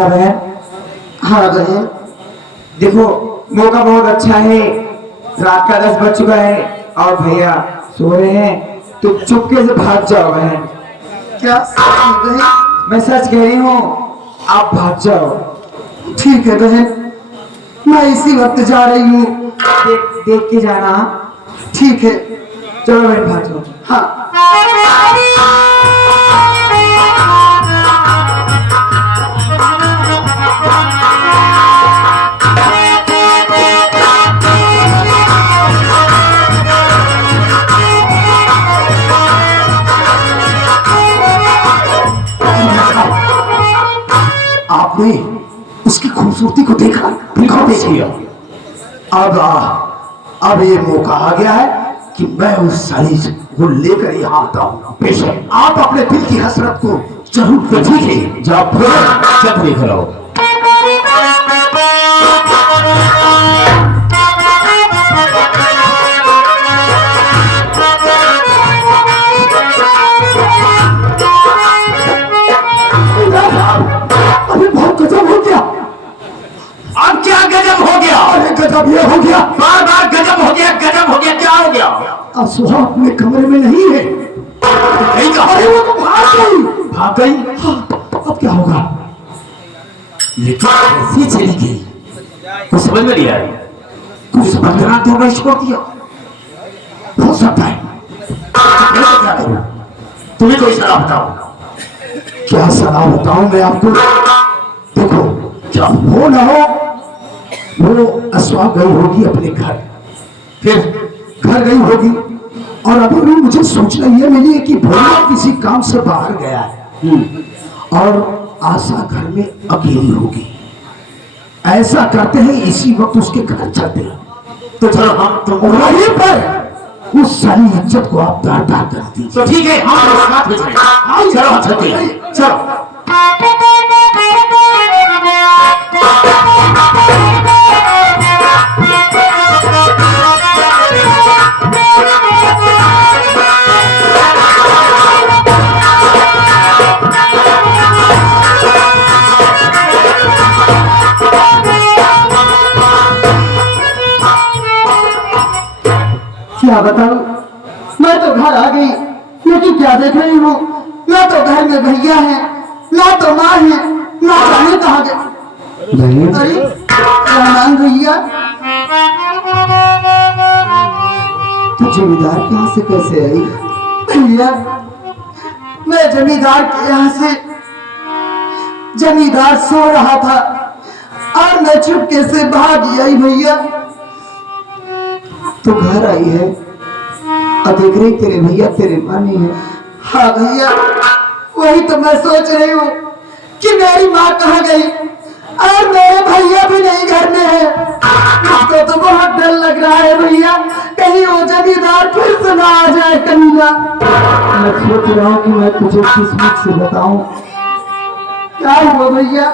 राधा बहन। हाँ बहन। देखो मौका बहुत अच्छा है, रात का 10 बज चुका है और भैया सो रहे हैं, तुम चुपके से भाग जाओ बहन। क्या बहन? मैं सच कह रही हूँ, आप भाग जाओ। ठीक है बहन, मैं इसी वक्त जा रही हूँ। देख के जाना। ठीक है, चलो बहन भाग जाओ। हाँ। आपने उसकी खूबसूरती को देखा? बिल्कुल देख लिया। अब ये मौका आ गया है कि मैं उस साली को लेकर यहाँ आता हूँ। बेशक आप अपने दिल की हसरत को जरूर देखिए। जब जब देख रहा हो गजब ये हो गया, बार बार गजब हो गया, गजब हो गया। क्या हो गया? अब सुहा अपने कमरे में नहीं है। नहीं कहा? अरे वो तो भाग गई। भाग गई? हाँ, अब क्या होगा? लेकिन कैसी चली गई कुछ समझ में नहीं आई। कुछ समझ में तो मैं छोड़ दिया। हो सकता है क्या करूं? तुम्हें कोई सलाह बताओ। क्या सलाह बताऊं मैं आपको? देखो, जब हो ना हो वो अस्वा गई होगी अपने घर, फिर घर गई होगी और अभी भी मुझे सोचना यह मिली है कि भोला किसी काम से बाहर गया है और आशा घर में अकेली होगी। ऐसा करते हैं इसी वक्त उसके घर चलते हैं। तो चलो हम तो वहीं पर उस सारी इज्जत को आप दार दार कर दीजिए। तो ठीक है, हम साथ में चलें। चलो हम चलते हैं। चलो। क्या बताऊं, मैं तो घर आ गई, लेकिन क्या देख रही हूँ, ना तो घर में भैया है, ना तो माँ है, ना जाने कहाँ गए। अरे रहमान भैया, तो जमींदार के यहाँ से कैसे आई? भैया मैं जमींदार के यहाँ से, जमींदार सो रहा था और मैं चुपके से भाग आई। भैया तो घर आई है और देख रही तेरे भैया तेरे माँ नहीं है। हाँ भैया, वही तो मैं सोच रही हूँ कि मेरी माँ कहाँ गई और मेरे भैया भी नहीं घर में है। मुझको तो बहुत डर लग रहा है भैया, कहीं वो जमींदार फिर से ना आ जाए कमीना। मैं सोच रहा हूँ कि मैं तुझे किस मुख से बताऊं। क्या हुआ भैया?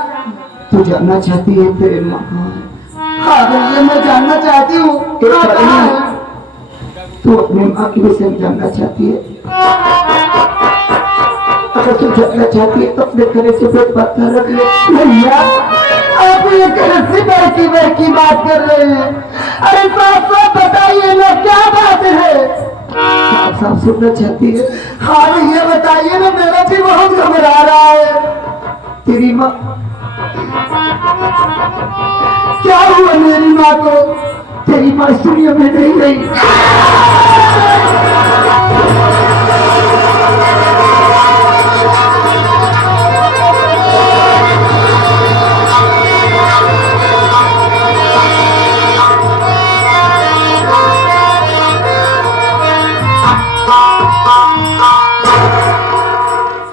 तू जानना चाहती है तेरे माँ कहाँ है? हाँ भैया, मैं जानना चाहती हूँ। तू अपनी माँ के विषय में जानना चाहती है? अगर तू जानना चाहती है तो अपने घर से पेट पत्थर रख ले। भैया आप ये कैसी बड़की बड़की बात कर रहे हैं? अरे साफ साफ बताइए ना, क्या बात है? साफ साफ सुनना चाहती है? हाँ भैया बताइए ना, मेरा भी बहुत घबरा रहा है। तेरी माँ, क्या हुआ मेरी माँ को? तेरी माँ इस दुनिया में नहीं गई।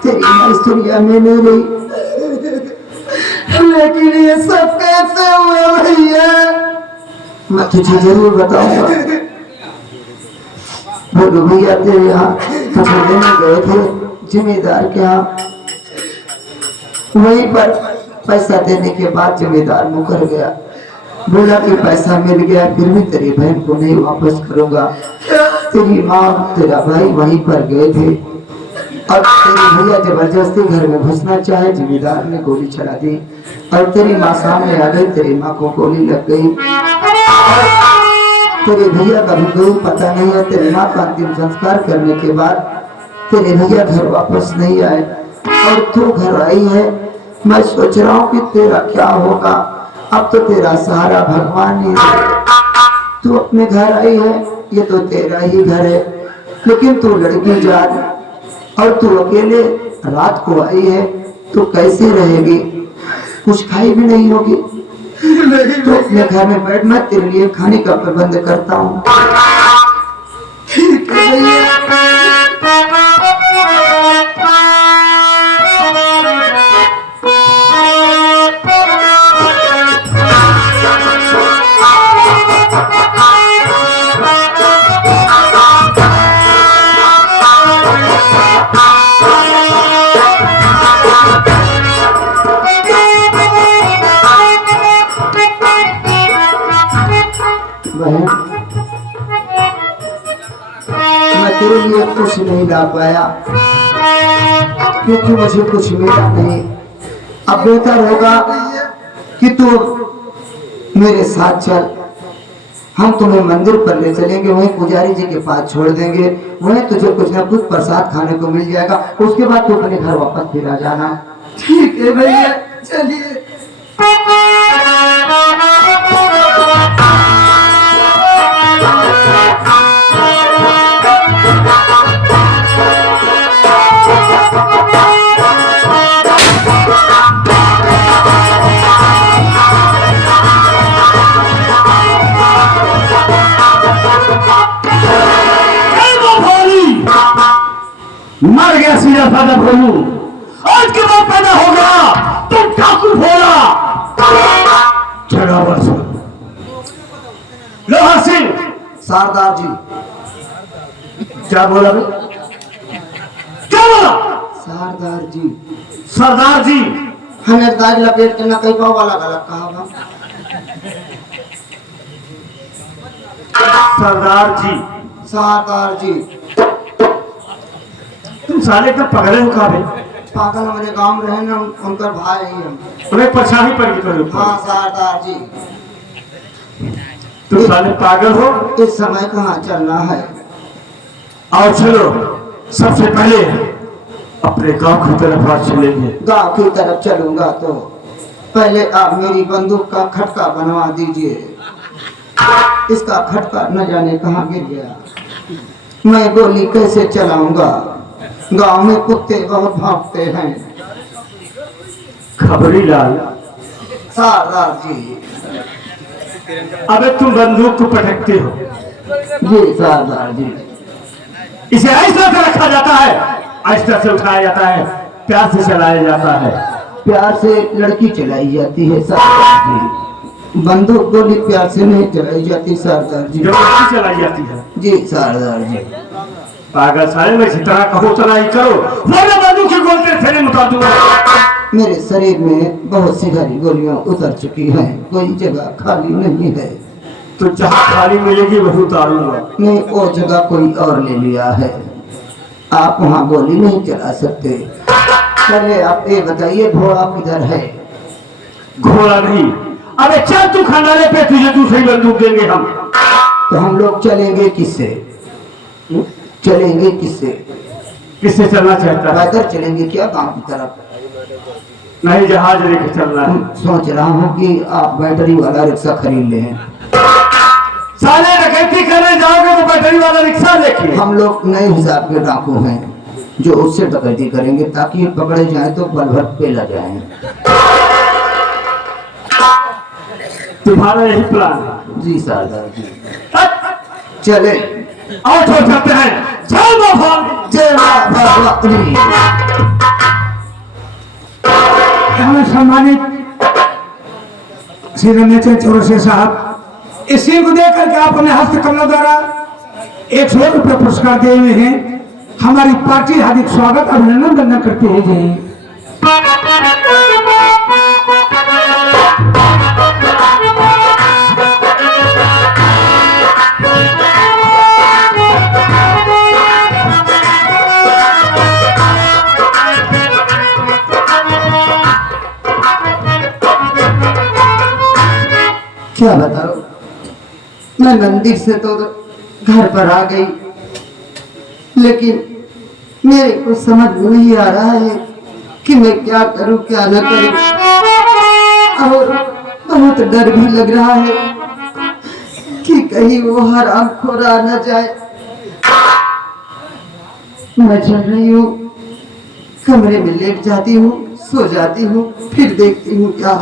तेरी माँ इस दुनिया में नहीं गई, लेकिन ये सब कैसे हुआ भैया? मैं तुझे जरूर बताऊंगा। बोलो भैया, तेरे यहाँ फसल में गए थे जमींदार के यहाँ, वहीं पर पैसा देने के बाद जमींदार मुकर गया। बोला कि पैसा मिल गया फिर भी तेरी बहन को नहीं वापस करूंगा। तेरी माँ तेरा भाई वहीं पर गए थे, और तेरी भैया जबरदस्ती घर में घुसना चाहे, जिम्मेदार ने गोली चला दी और तेरी माँ सामने आ गई, तेरी माँ को गोली लग गई। तेरे भैया का भी कोई पता नहीं है। तेरी माँ का अंतिम संस्कार करने के बाद तेरे भैया घर वापस नहीं आए और तू घर आई है। मैं सोच रहा हूँ कि तेरा क्या होगा। अब तो तेरा सहारा भगवान ही है। तू अपने घर आई है, ये तो तेरा ही घर है, लेकिन तू लड़की जान और तू अकेले रात को आई है, तो कैसे रहेगी? कुछ खाई भी नहीं होगी। तो अपने घर में बैठ, मैं तेरे लिए खाने का प्रबंध करता हूँ। ठीक है भैया। बहन, मैं तेरे लिए कुछ नहीं ला पाया क्योंकि मुझे कुछ मिला नहीं। अब बेहतर होगा कि तू मेरे साथ चल। हम तुम्हें मंदिर पर ले चलेंगे, वहीं पुजारी जी के पास छोड़ देंगे, वहीं तुझे कुछ ना कुछ प्रसाद खाने को मिल जाएगा। उसके बाद तू अपने घर वापस फिर आ जाना। ठीक है भैया, चलिए। मर गया सीधा साधा भोलू, आज के बाद पैदा होगा तुम ठाकुर भोला। जगावर सुन। लोहा सिंह। सरदार जी। क्या बोला रे? क्या बोला? सरदार जी। सरदार जी। हमें दाग लपेट के ना कहीं पाव वाला गलत कहा बा। सरदार जी। सरदार जी। तुम साले का पगले हो का? पागल हमारे गांव में रहे ना, उनका भाई ही हम। तुम्हें पछाड़ी पड़ गई। हाँ सरदार जी। तुम साले पागल हो। इस समय कहाँ चलना है? आओ चलो, सबसे पहले अपने गांव की तरफ आज चलेंगे। गांव की तरफ चलूंगा तो पहले आप मेरी बंदूक का खटका बनवा दीजिए। इसका खटका न जाने कहाँ गिर गया। मैं गोली कैसे चलाऊंगा? गांव में कुत्ते बहुत भौंकते हैं। खबरी लाल। सरदार जी। अबे तुम बंदूक को पटकते हो। जी सरदार जी। इसे ऐसा से रखा जाता है, ऐसा से उठाया जाता है, प्यार से चलाया जाता है। प्यार से लड़की चलाई जाती है सरदार जी। बंदूक गोली प्यार से नहीं चलाई जाती सरदार जी। जबरदस्ती चलाई जाती है। जी सरदार जी। पागल साले, में जितना कहो उतना ही करो। वरना बंदूक की गोली तेरे थैले में उतार दूंगा। मेरे शरीर में बहुत सी भारी गोलियां उतर चुकी हैं, कोई जगह खाली नहीं है। तो जहाँ खाली मिलेगी वही उतारूंगा। नहीं, वो जगह कोई और ले लिया है। आप वहाँ गोली नहीं चला सकते। पहले आप ये बताइए, घोड़ा किधर है? घोड़ा नहीं। अबे चल तू खंडाले पे, तुझे दूसरी बंदूक देंगे हम। तो हम लोग चलेंगे किससे? चलेंगे किससे? किससे चलना चाहता है? पैदल चलेंगे क्या गांव की तरफ? नहीं, जहाज लेके चलना है। सोच रहा हूँ कि आप बैटरी वाला रिक्शा खरीद लें। साले डकैती करने जाओगे तो बैटरी वाला रिक्शा लेके। हम लोग नए हिसाब के डाकू हैं जो उससे डकैती करेंगे ताकि पकड़े जाए तो पल भर पेला जाए। तुम्हारा यही प्लान है? जी सरदार जी। चले आओ तो चलते हैं। जय बाबा। जय बाबा। हमें सम्मानित श्री रमेश चौरसिया साहब, इसी को देख करके आप अपने हस्तकला द्वारा 100 रुपये पुरस्कार दिए हुए हैं। हमारी पार्टी हार्दिक स्वागत अभिनंदन वंदन करती है। जय। क्या बताओ, मैं मंदिर से तो घर पर आ गई, लेकिन मेरे को समझ नहीं आ रहा है कि मैं क्या करूं क्या न करूं, और बहुत डर भी लग रहा है कि कहीं वो हराम खोरा न जाए। मैं चल रही हूँ, कमरे में लेट जाती हूँ, सो जाती हूँ, फिर देखती हूँ क्या।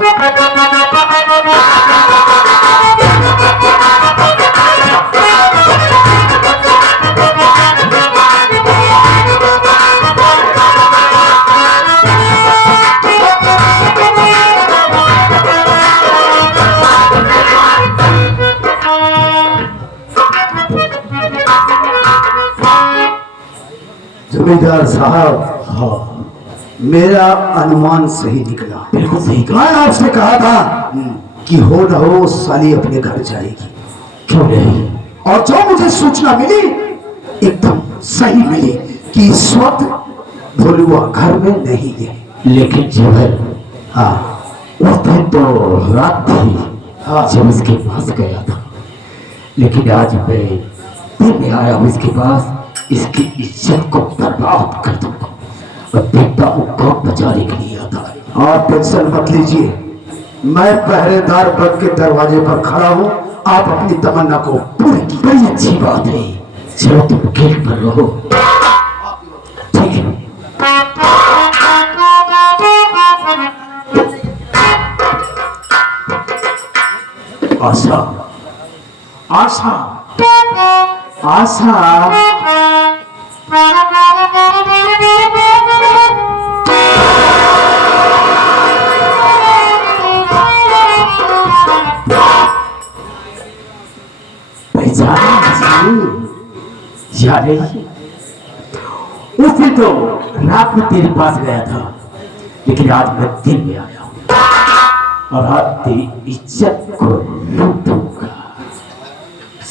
जमींदार साहब, हाँ, मेरा अनुमान सही निकला। बिल्कुल सही कहा। मैं आपसे कहा था कि हो न हो साली अपने घर जाएगी, क्यों नहीं? और जो मुझे सूचना मिली एकदम सही मिली कि इस वक्त भोलुआ घर में नहीं है। लेकिन जबर, हाँ, उस दिन तो रात थी, हाँ, जब उसके पास गया था, लेकिन आज मैं दिन में आया हूँ इसके पास, इसकी इज्जत को बर्बाद कर दूंगा और देखता हूँ कौन बचाने के लिए आता है। आप टेंशन मत लीजिए, मैं पहरेदार बन के दरवाजे पर खड़ा हूँ, आप अपनी तमन्ना को पूरी कीजिए। बड़ी अच्छी बात है, चलो तुम गेट पर रहो। ठीक है। आशा, आशा, आशा, याद है? उस दिन तो रात में तेरे पास गया था, लेकिन आज मैं दिन में आया हूं और आज तेरी इज्जत को लूट दूंगा।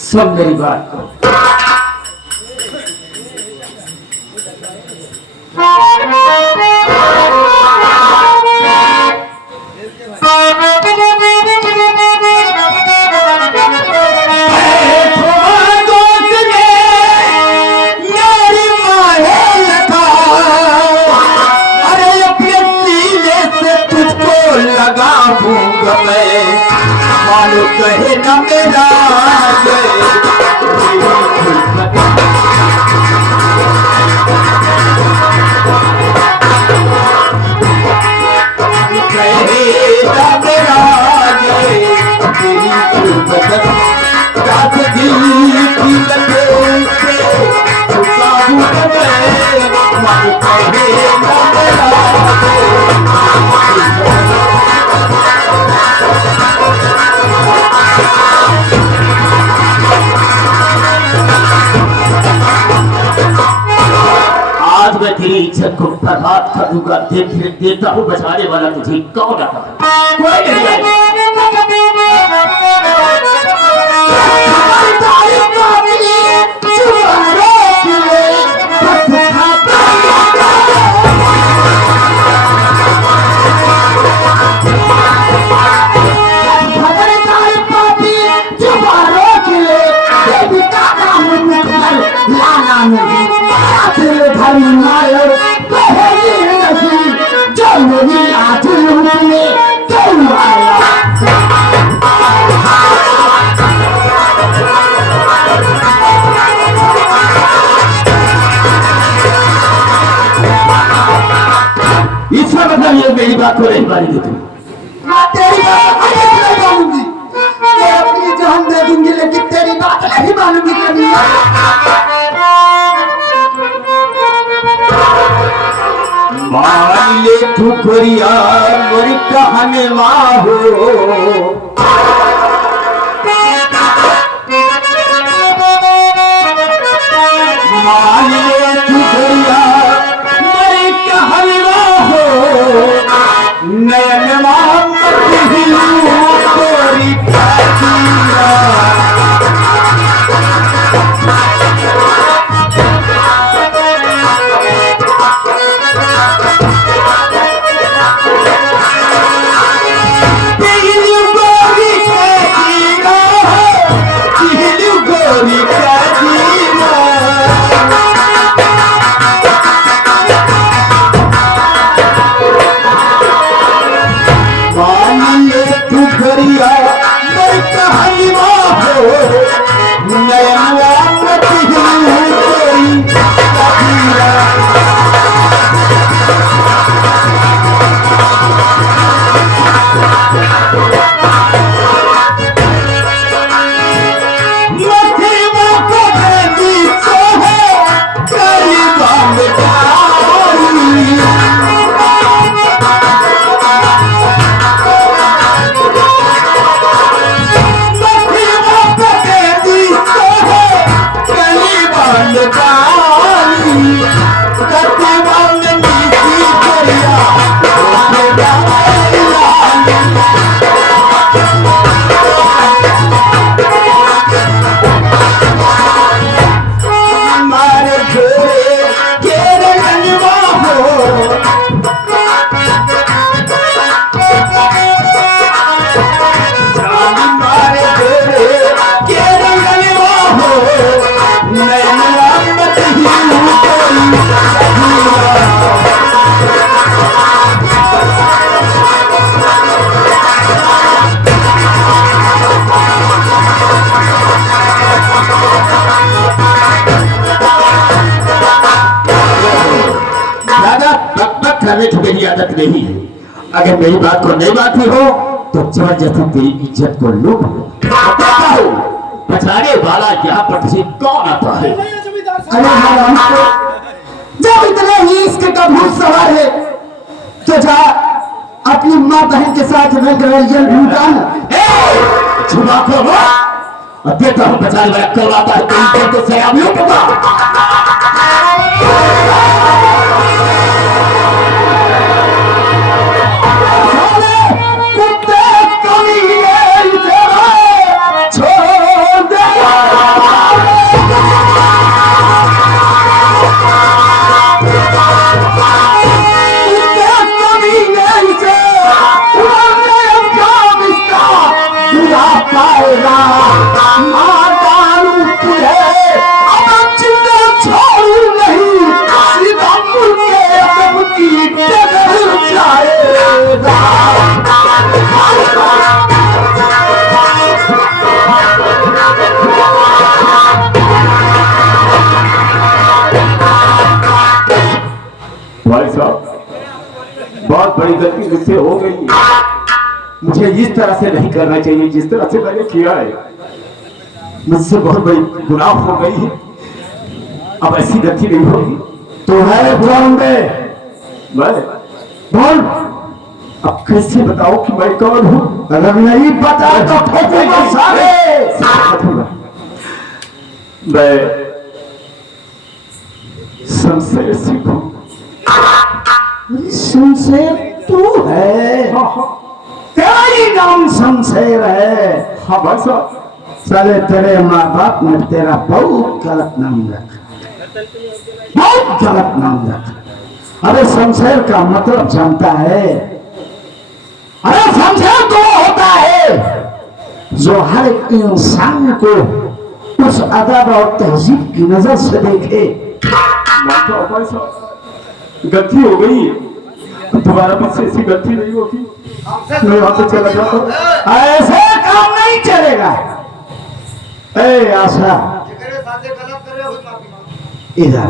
सुन मेरी बात को। कहे ना मेरा मैं तेरी इज्जत को बर्बाद कर दूंगा। देखता हूँ बचाने वाला तुझे कौन आता है। कोई नहीं आएगा। इसका मतलब ये मेरी बात को नहीं मानेगी तुम। तेरी बात नहीं मानूंगी, मैं अपनी जान दे दूंगी, लेकिन तेरी बात नहीं मानूंगी कभी। मान ले ठुकरिया मोरी कहने माहो, मान ले ठुकरिया मोरी कहने माहो, नयन मोहम्मद तोरी पातिया। मेरी आदत नहीं है। अगर मेरी बात को नहीं मानती हो तो जबरदस्ती तेरी इज्जत को लूट हो। बचाने वाला यहाँ पर तुझे कौन आता है? अरे हराम को जब इतने ही इसके का भूत सवार है तो जा अपनी माँ बहन के साथ रंगरलियन लूटाना। छुपा को और देता हूँ बचाने वाला करवाता है तेरी तो सयामियों को। भाई साहब बहुत बड़ी गलती मुझसे हो गई है। मुझे इस तरह से नहीं करना चाहिए जिस तरह से मैंने किया है। मुझसे बहुत बड़ी गुनाह हो गई है। अब ऐसी गलती नहीं होगी। तो है बॉम्बे मैं बोल। अब कैसे बताओ कि मैं कौन हूँ? अगर नहीं पता तो ठोकूंगा सारे। मैं शमशेर सिंह हूँ। शमशेर तू है? तेरा ही नाम शमशेर है? हाँ भाई साहब। साले तेरे माँ बाप ने तेरा बहुत गलत नाम रखा, बहुत गलत नाम रखा। अरे शमशेर का मतलब जानता है? अरे शमशेर तो होता है जो हर इंसान को उस अदब और तहजीब की नजर से देखे। भाई साहब गलती हो गई, दोबारा मुझसे ऐसी गलती नहीं होगी। मैं वहां से चला जाता हूँ। ऐसे काम नहीं चलेगा। ए आशा इधर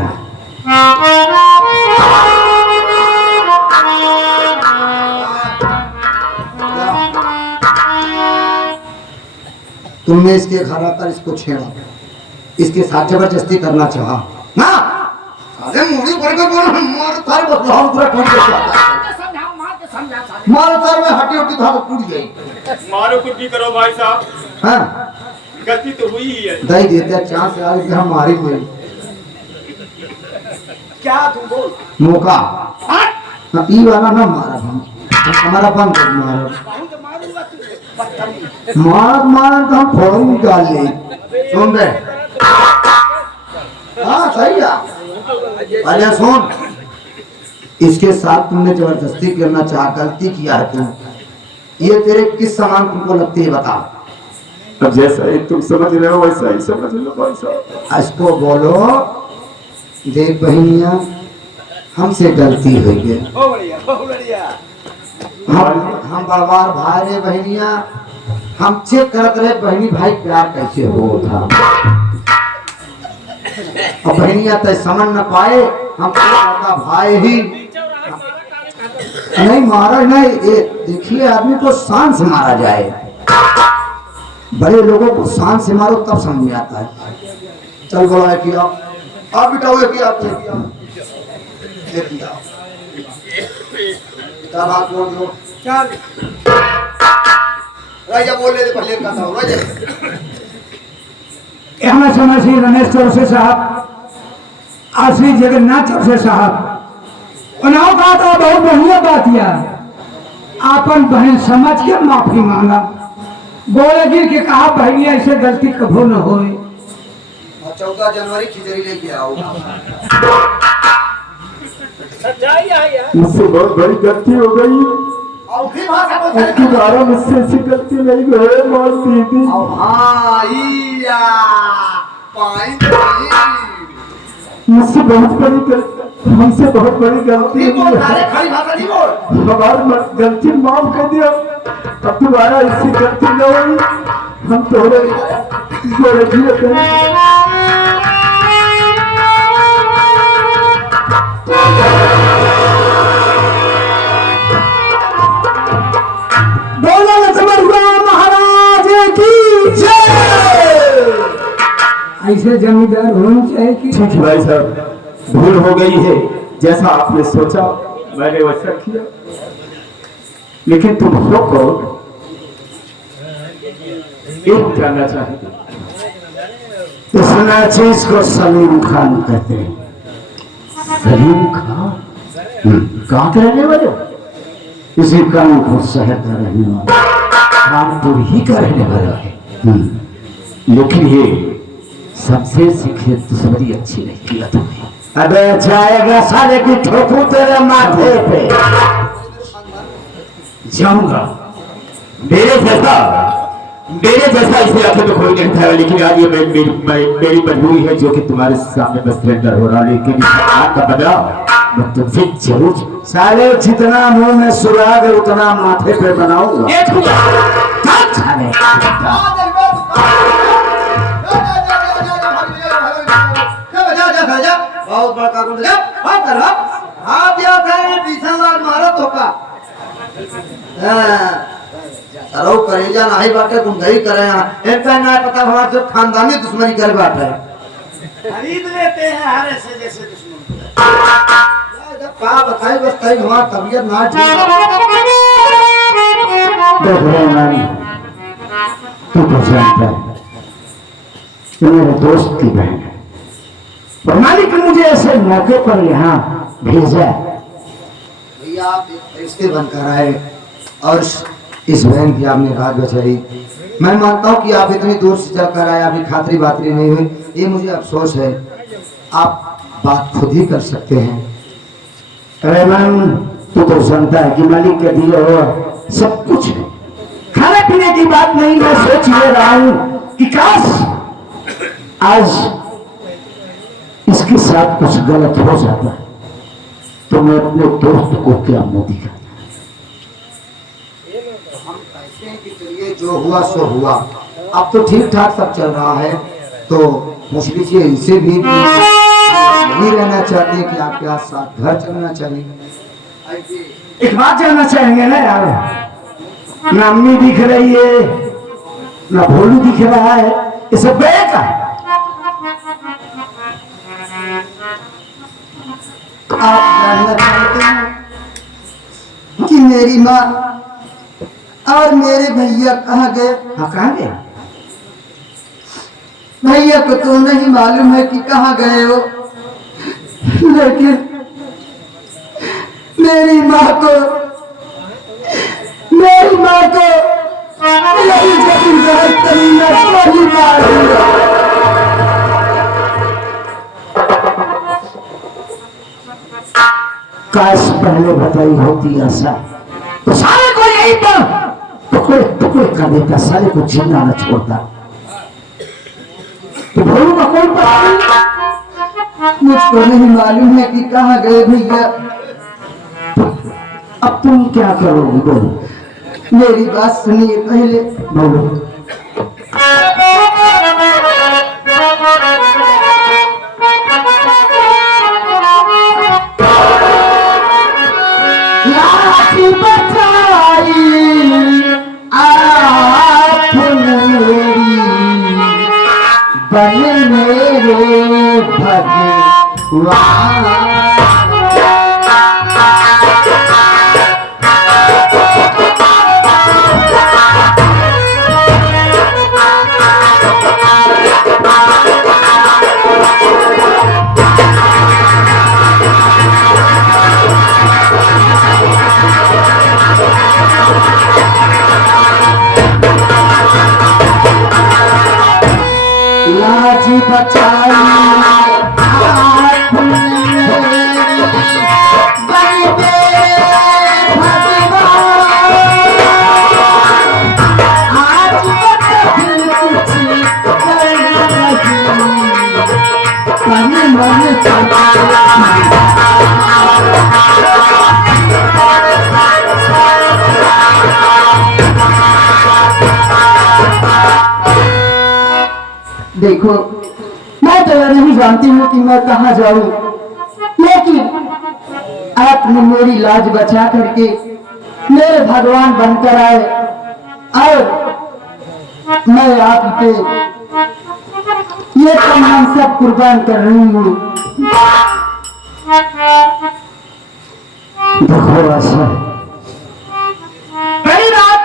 तुमने इसके घर आकर इसको छेड़ा, इसके साथ जबरदस्ती करना चाहा ना? अरे मुड़ी पड़ के बोल मार थार बदलाव पूरा टूट गया। मार थार में हड्डी हड्डी धागा टूट गई। मारो कुछ भी करो भाई साहब, हाँ गलती तो हुई ही है। दही देते चांस आज कि हम मारी हुई क्या तुम बोल? मौका ना ई वाला ना मारा हम हमारा बंद कर मारा मार मार तो हम फोन डाल ले। सुन बे, हाँ सही है। अरे सुन, इसके साथ तुमने जबरदस्ती करना चाहा, गलती किया है तुम। ये तेरे किस समान तुमको लगती है बता? अब जैसा ही तुम समझ रहे हो वैसा ही समझ लो भाई साहब। इसको बोलो देख बहनिया हमसे गलती हुई है, हम बड़वार भाई रे बहनिया हम चेक करत रहे बहनी भाई प्यार कैसे हो था। और बहनिया तो समझ न पाए हम का भाई ही नहीं मारा नहीं। देखिए आदमी को शान से मारा जाए, बड़े लोगों को शान से मारो तब समझ में आता है। चल बोला है कि आप बिठाओ कि आप क्या बात बोल लो चल राजा बोल ले पहले का था राजा हमें समय श्री रमेश चौरसे साहब, श्री जगन्नाथ चौरसे साहब उन्होंने कहा था बहुत बढ़िया बात यार। आपन बहन समझ के माफी मांगा, गोले गिर के कहा बहन ऐसे गलती कभो न होए। 14 जनवरी खिचड़ी लेके आओ। मुझसे बहुत बड़ी गलती हो गई, दोबारा मुझसे ऐसी गलती नहीं हुई। बहुत दीदी मुझसे बहुत बड़ी गलती, हमसे बहुत बड़ी गलती हमारी गलती माफ कर दिया। अब दोबारा ऐसी गलती न हुई। हम थोड़े महाराज की जय। ऐसे जमींदार होना चाहिए कि ठीक है भाई साहब, भूल हो गई है। जैसा आपने सोचा मैंने वैसा किया, लेकिन तुम हो कौन एक जानना चाहेंगे। इस चीज को सलीम खान कहते हैं। सलीम खान कहाँ के रहने वाले हो? इसी कानपुर शहर का रहने वाला, कानपुर ही का रहने वाला है। लेकिन ये शमशेर सिंह से दुश्मनी अच्छी नहीं किया तुमने। अबे जाएगा साले की ठोकू तेरे माथे पे। जाऊंगा, मेरे जैसा इसे आखिर तो कोई नहीं था, लेकिन आज ये मेरी मजबूरी है जो कि तुम्हारे सामने मैं सरेंडर हो रहा। लेकिन आपका बदला मैं तुमसे जरूर। साले जितना मुंह में सुराग है उतना माथे पे बनाऊंगा। बहुत बड़का गुंड है। हाथ या मारत होगा। अरे करेजा नहीं बाटे गुंडई करे एक ना पता हमारे जो खानदानी दुश्मनी कर बाटे खरीद लेते हैं हारे से जैसे दुश्मन का बताई बस तई हमारा तबीयत ना ठीक। देख रहे हैं तू तो जानता है मेरे दोस्त की बहन है, पर मालिक ने मुझे ऐसे मौके पर यहाँ भेजा। भैया आप रिश्ते बनकर आए और इस बहन की आपने रात बचाई। मैं मानता हूँ कि आप इतनी दूर से चलकर आए, अभी खातरी बातरी नहीं हुई, ये मुझे अफसोस है। आप बात खुद ही कर सकते हैं। रहमान तू तो जानता है कि मालिक के दिए हुआ सब कुछ है। खाने पीने की बात नहीं, मैं सोच ले रहा हूँ कि काश आज इसके साथ कुछ गलत हो जाता है तो मैं अपने दोस्त को क्या मुंह दिखाता। चलिए जो हुआ सो हुआ, अब तो ठीक ठाक सब चल रहा है, तो पूछ लीजिए इनसे भी नहीं रहना चाहते हैं कि आपके साथ घर चलना चाहिए। एक बात जानना चाहेंगे ना यार, ना अम्मी दिख रही है ना भोलू दिख रहा है, ये सब गए का? आप जानना चाहते हैं कि मेरी माँ और मेरे भैया कहाँ गए? हाँ कहाँ गए? भैया को तो नहीं मालूम है कि कहाँ गए हो, लेकिन मेरी माँ को यही जबरदस्त तरीका नहीं मारूंगा। काश पहले बताई होती ऐसा तो साले को यहीं पर टुकड़े टुकड़े कर देता, साले को जिंदा न छोड़ता। तो भोलू का कौन पता? मुझको नहीं मालूम है कि कहाँ गए भैया। अब तुम क्या करोगे बोलो? मेरी बात सुनिए पहले। बोलो। लाज बचाई आपने मेरी, बने मेरे भगवान। लाज बचाई आपने मेरी, बने मेरे भगवान। आज तक कुछ करना नहीं, तन मन देखो, मैं तो यह नहीं जानती हूँ कि मैं कहाँ जाऊं, लेकिन आपने मेरी लाज बचा करके मेरे भगवान बनकर आए और मैं आप पे ये तमाम सब कुर्बान कर रही हूँ। देखो ऐसा, पहली बात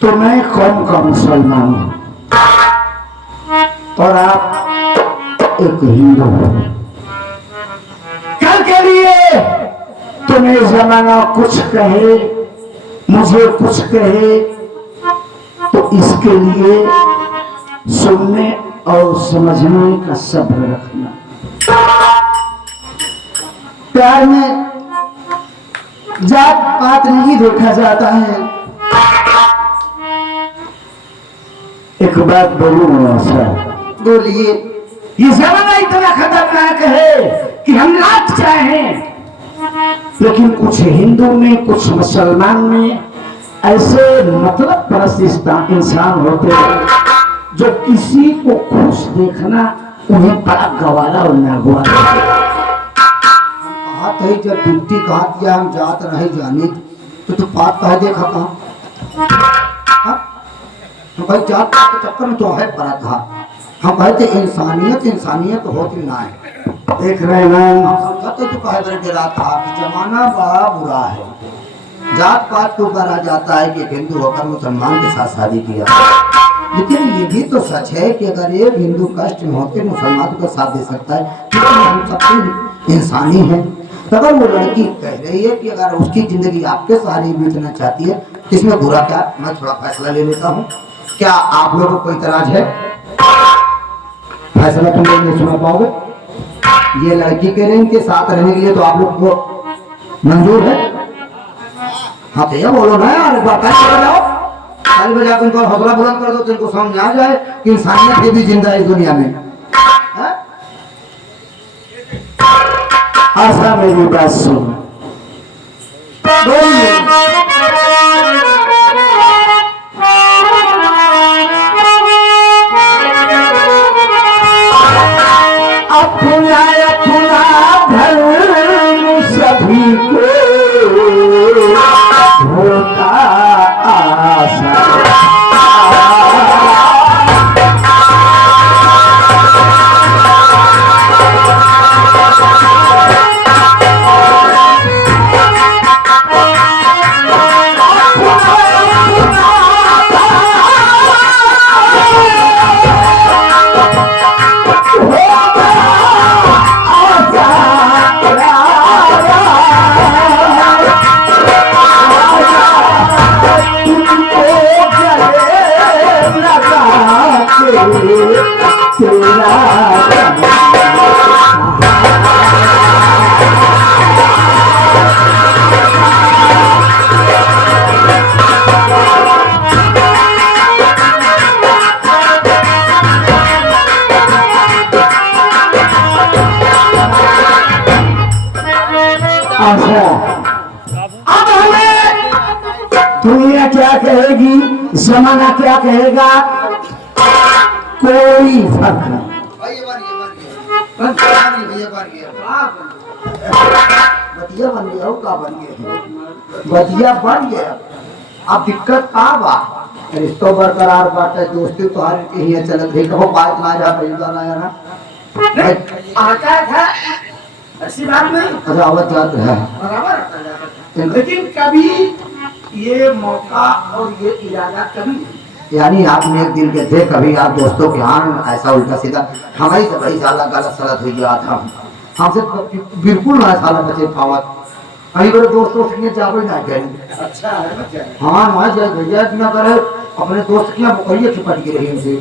तो मैं कौम का मुसलमान हूँ और आप एक हिंदू हो। कल के लिए तुम्हें जमाना कुछ कहे, मुझे कुछ कहे, तो इसके लिए सुनने और समझने का सब्र रखना। प्यार में जात पात नहीं देखा जाता है। एक बात बोलूंगा सर, बोलिए। ये जमाना इतना खतरनाक है कि हम लाख चाहें, लेकिन कुछ हिंदू में कुछ मुसलमान में ऐसे मतलब परस्त इंसान होते हैं जो किसी को खुश देखना उन्हें बड़ा गवारा और नागवारा। बात है जब ड्यूटी कहा किया हम जात रहे जाने, तो बात कह देखा कहा तो भाई जात पात के चक्कर में तो है पड़ा था। हम कहते इंसानियत इंसानियत होती ना है। देख रहे हैं हम समझते तो कहे बड़े डरा था कि जमाना बड़ा बुरा है, जात पात के ऊपर आ जाता है कि हिंदू होकर मुसलमान के साथ शादी किया। लेकिन ये भी तो सच है कि अगर एक हिंदू कष्ट में होकर मुसलमान का साथ दे सकता है, तो हम सबसे इंसानी हैं। अगर वो लड़की कह रही है कि अगर उसकी जिंदगी आपके सहारे बीतना चाहती है, इसमें बुरा क्या? मैं थोड़ा फैसला ले लेता हूँ। क्या आप लोगों को कोई इतराज है? फैसला तुम लोग नहीं सुना पाओगे? ये लड़की कह रही इनके साथ रहने के लिए, तो आप लोग को मंजूर है? हाँ तो ये बोलो ना यार, बताओ। कल बजा तुमको हौसला बुलंद कर दो, तुमको समझ आ जाए कि इंसानियत ये भी जिंदा है इस दुनिया में। आशा मेरी बात सुन, अपना अपना धर्म सभी को होता आशा। अब हमें कहेगी, जमाना क्या कहेगा, कोई फर्क नहीं। बतिया बन गया हो का बन गया बतिया बन गया। अब दिक्कत का बा रिश्तो बरकरार बाटे दोस्ती तो हर के ही चलत रही कहो बात ना जा पैदा ना ना आता था ऐसी बात नहीं, रावत जात है बराबर। लेकिन कभी ये मौका और ये इरादा कभी यानी आपने एक दिन के थे कभी आप दोस्तों के यहाँ ऐसा उल्टा सीधा हमारी से बड़ी साला गलत सलत हो गया था हमसे बिल्कुल ना साला बचे पावत अभी बड़े दोस्तों से जावे ना करें। अच्छा है ना क्या? हाँ ना जाए भैया ना करे अपने दोस्त की मुकरिया चिपट के रही हमसे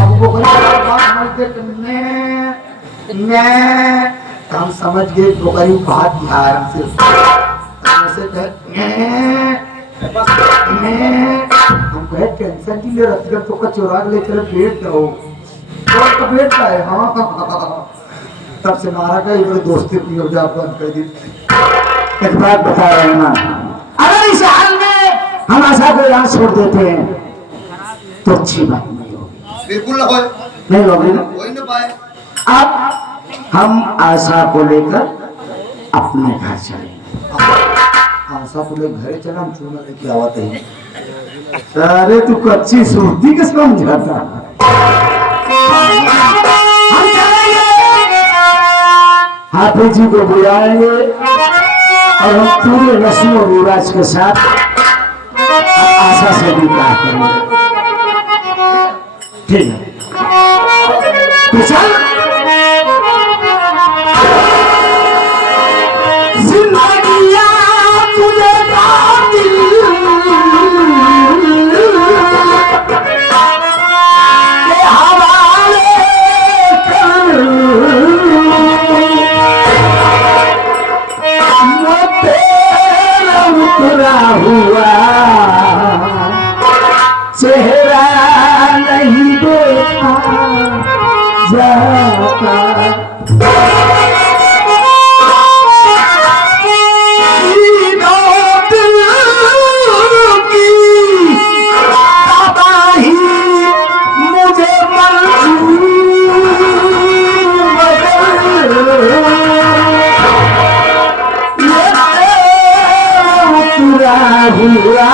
अब वो हम समझ गए बोकरी बात किया है हमसे हम कहे टेंशन की ले रखते तो का चुरा ले चले पेट दो तो पेट का है हाँ तब से मारा का ये दोस्ती अपनी हो जाए बंद कर दी। एक बात बता रहे हैं ना, अगर इस हाल में हम आशा को यहाँ छोड़ देते हैं तो अच्छी बात नहीं होगी, बिल्कुल ना नहीं होगी ना। कोई ना पाए अब हम आशा को लेकर अपने घर चलेंगे। आशा को ले घरे चला हम चूना लेके आवत है। अरे तू कच्ची सूरती के समझाता, हम चलेंगे हाफिज जी को बुलाएंगे और हम पूरे रस्म और रिवाज के साथ आशा से विवाह करेंगे। ठीक है तो चल जिंदगियां तुझे कातिल के हवाले कर, वो तेरा उतरा हुआ चेहरा नहीं देखा जाता। हुआ